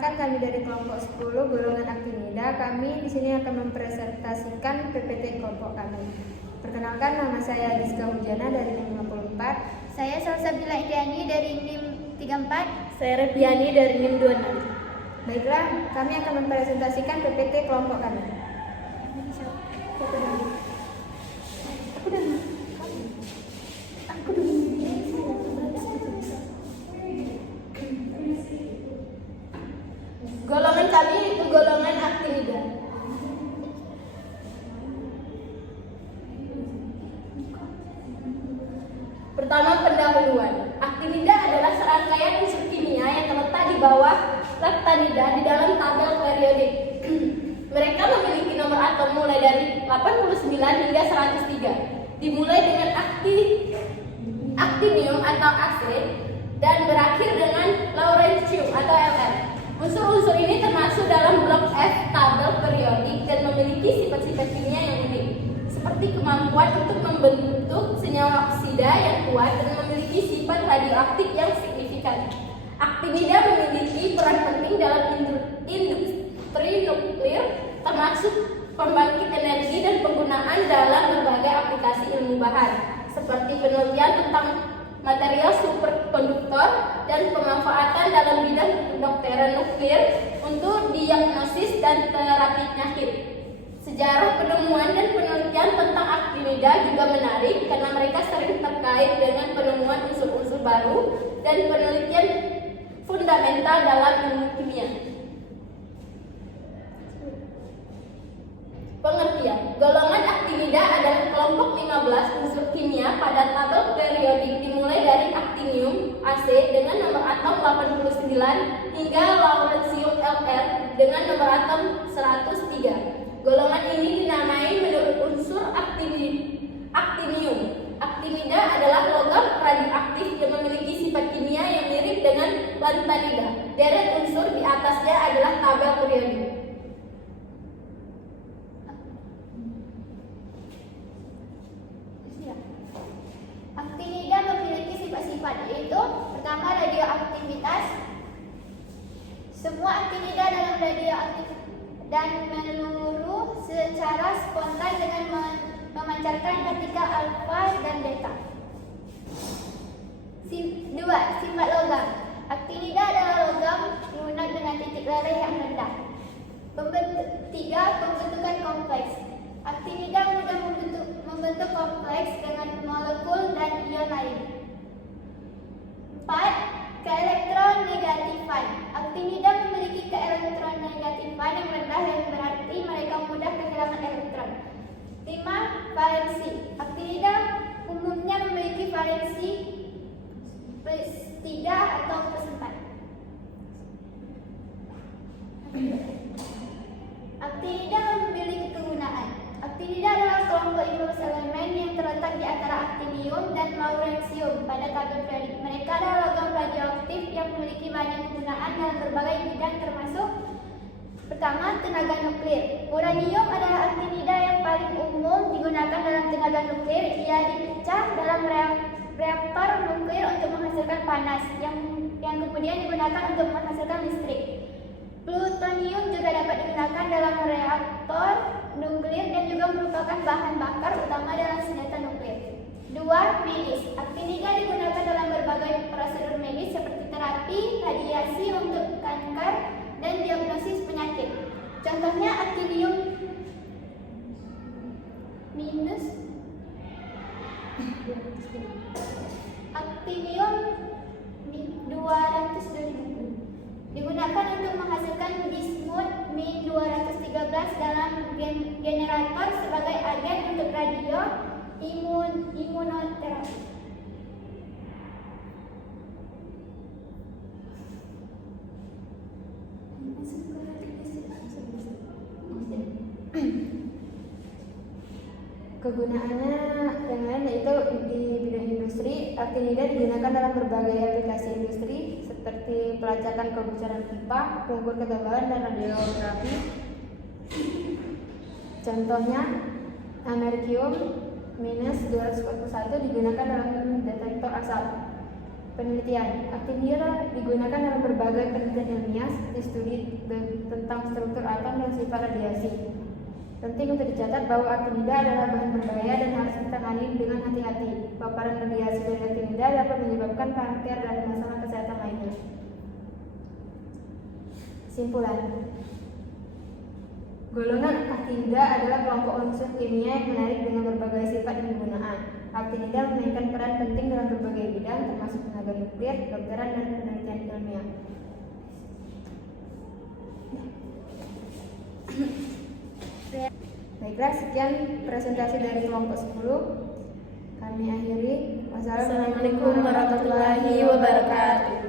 Perkenalkan, kami dari kelompok 10 golongan aktinida. Kami di sini akan mempresentasikan PPT kelompok kami. Perkenalkan, nama saya Rizka Hujana dari NIM 54. Saya Salsabila Idiani dari NIM 34. Saya Rebiani dari NIM 26. Baiklah, kami akan mempresentasikan PPT kelompok kami. Golongan kami itu golongan aktinida. Pertama, pendahuluan. Aktinida adalah serangkaian unsur kimia yang terletak di bawah leptanida di dalam tabel periodik. Mereka memiliki nomor atom mulai dari 89 hingga 103. Dimulai dengan aktinium atau Ac dan berakhir dengan lawrencium atau Lr. Unsur-unsur ini termasuk dalam blok F tabel periodik dan memiliki sifat-sifat kimia yang unik, seperti kemampuan untuk membentuk senyawa oksida yang kuat dan memiliki sifat radioaktif yang signifikan. Aktinida memiliki peran penting dalam industri nuklir, termasuk pembangkit energi dan penggunaan dalam berbagai aplikasi ilmu bahan, seperti penelitian tentang material superkonduktor dan pemanfaatan dalam bidang kedokteran nuklir untuk diagnosis dan terapi penyakit. Sejarah penemuan dan penelitian tentang aktinida juga menarik karena mereka sering terkait dengan penemuan unsur-unsur baru dan penelitian fundamental dalam ilmu kimia. Pengertian, golongan aktinida adalah kelompok 15 unsur kimia pada tabel periodik dimulai dari aktinium Ac dengan nomor atom 89 hingga lawrencium Lr dengan nomor atom 103. Golongan ini dinamai menurut unsur aktinium. Aktinida adalah logam radioaktif yang memiliki sifat kimia yang mirip dengan lantanida. Deret unsur di atasnya adalah tabel periodik. Aktinida memiliki sifat-sifat, yaitu pertama, radioaktivitas. Semua aktinida dalam radioaktif dan menyeluruh secara spontan dengan memancarkan partikel alfa dan beta. Dua, sifat logam. Aktinida adalah logam lunak dengan titik leleh yang rendah. Tiga, pembentukan kompleks. Aktinida mudah membentuk kompleks dengan molekul dan ion lain. 4. Keelektronegatifan. Aktinida memiliki keelektronegatifan yang rendah yang berarti mereka mudah kehilangan elektron. 5. Valensi. Aktinida umumnya memiliki valensi +3 atau +4. Aktinida memiliki kegunaan. Aktinida adalah kelompok 15 elemen yang terletak di antara aktinium dan lawrencium pada tabel periodik. Mereka adalah logam radioaktif yang memiliki banyak kegunaan dalam berbagai bidang, termasuk pertama, tenaga nuklir. Uranium adalah aktinida yang paling umum digunakan dalam tenaga nuklir. Ia dipecah dalam reaktor nuklir untuk menghasilkan panas yang kemudian digunakan untuk menghasilkan listrik. Plutonium juga dapat digunakan dalam reaktor nuklir dan juga merupakan bahan bakar utama dalam senjata nuklir. 2. Medis. Aktinida digunakan dalam berbagai prosedur medis seperti terapi, radiasi untuk kanker, dan diagnosis penyakit. Contohnya aktinium minus aktinium 200 digunakan untuk menghasilkan bismut Min-213 dalam generator sebagai agen untuk imunoterapi. Kegunaannya yang lain yaitu di bidang industri. Aktinida digunakan dalam berbagai aplikasi industri seperti pelacakan kebocoran pipa, pengukur ketebalan, dan radioterapi. Contohnya, americium -241 digunakan dalam detektor asap. Penelitian. Actinida digunakan dalam berbagai penelitian ilmiah seperti studi tentang struktur atom dan sifat radiasi. Penting untuk dicatat bahwa actinida adalah bahan berbahaya dan harus ditangani dengan hati-hati. Paparan radiasi dari actinida dapat menyebabkan kanker dan masalah kesehatan lainnya. Kesimpulan. Golongan actinida adalah kelompok unsur kimia yang menarik dengan berbagai sifat dan penggunaan. Actinida memainkan peran penting dalam berbagai bidang, termasuk tenaga nuklir, kedokteran, dan penelitian ilmiah. Baiklah, sekian presentasi dari kelompok 10. Kami akhiri. Wassalamualaikum warahmatullahi wabarakatuh.